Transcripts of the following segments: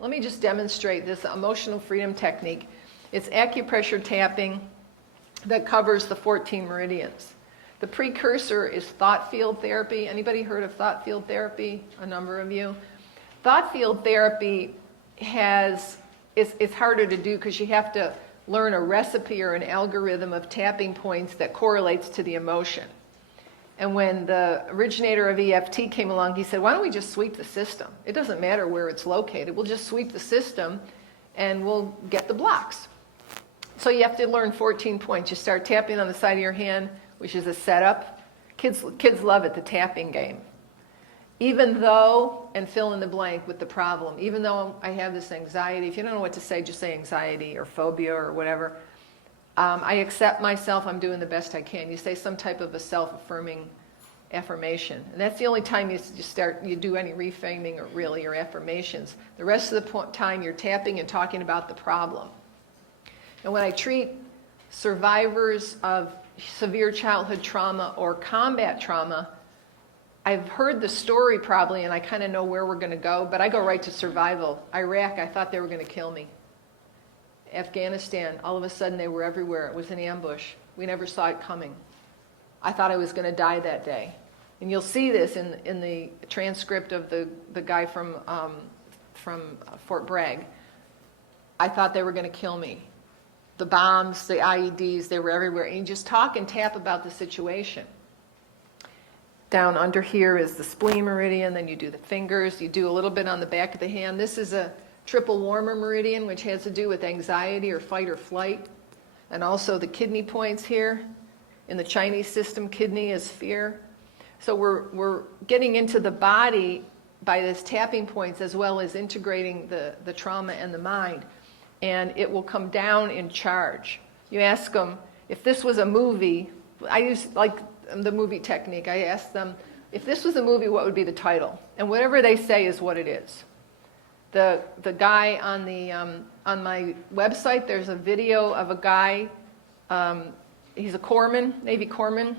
Let me just demonstrate this emotional freedom technique. It's acupressure tapping that covers the 14 meridians. The precursor is thought field therapy. Anybody heard of thought field therapy? A number of you. Thought field therapy it's harder to do because you have to learn a recipe or an algorithm of tapping points that correlates to the emotion. And when the originator of EFT came along, he said, why don't we just sweep the system? It doesn't matter where it's located. We'll just sweep the system and we'll get the blocks. So you have to learn 14 points. You start tapping on the side of your hand, which is a setup. Kids love it, the tapping game. Even though, and fill in the blank with the problem, even though I have this anxiety, if you don't know what to say, just say anxiety or phobia or whatever. I accept myself, I'm doing the best I can. You say some type of a self-affirming affirmation. And that's the only time you do any reframing or affirmations. The rest of the time you're tapping and talking about the problem. And when I treat survivors of severe childhood trauma or combat trauma, I've heard the story probably and I kind of know where we're going to go, but I go right to survival. Iraq, I thought they were going to kill me. Afghanistan, all of a sudden they were everywhere. It was an ambush. We never saw it coming. I thought I was going to die that day. And you'll see this in the transcript of the guy from Fort Bragg. I thought they were going to kill me. The bombs, the IEDs, they were everywhere. And you just talk and tap about the situation. Down under here is the spleen meridian, then you do the fingers, you do a little bit on the back of the hand. This is a triple warmer meridian, which has to do with anxiety or fight or flight. And also the kidney points here. In the Chinese system, kidney is fear. So we're getting into the body by this tapping points as well as integrating the trauma and the mind. And it will come down in charge. You ask them, if this was a movie, I use like the movie technique. I ask them, if this was a movie, what would be the title? And whatever they say is what it is. The guy on my website, there's a video of a guy, he's a corpsman, Navy corpsman.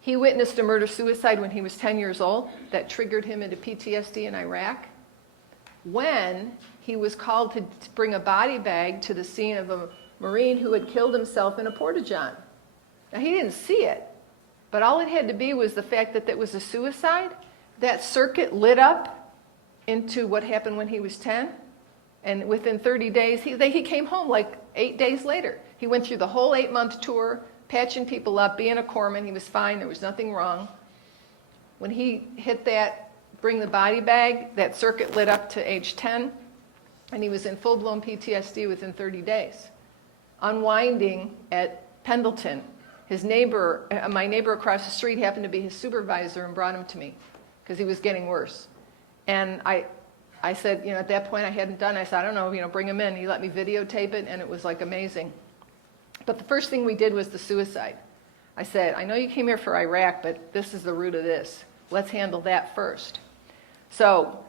He witnessed a murder-suicide when he was 10 years old that triggered him into PTSD in Iraq. When he was called to bring a body bag to the scene of a Marine who had killed himself in a porta-john. Now, he didn't see it, but all it had to be was the fact that it was a suicide. That circuit lit up into what happened when he was 10, and within 30 days, he came home like 8 days later. He went through the whole 8-month tour, patching people up, being a corpsman. He was fine. There was nothing wrong. When he hit that, bring the body bag, that circuit lit up to age 10, and he was in full-blown PTSD within 30 days. Unwinding at Pendleton. His neighbor, my neighbor across the street happened to be his supervisor and brought him to me because he was getting worse. And I said, at that point I hadn't done, I said, I don't know, bring him in. He let me videotape it and it was like amazing. But the first thing we did was the suicide. I said, I know you came here for Iraq, but this is the root of this. Let's handle that first. So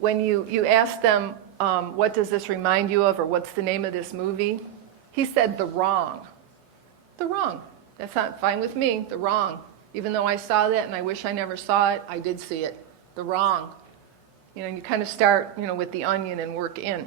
when you ask them, what does this remind you of, or what's the name of this movie? He said, The Wrong. The Wrong. That's not fine with me. The Wrong. Even though I saw that and I wish I never saw it, I did see it. The Wrong. You kind of start, with the onion and work in.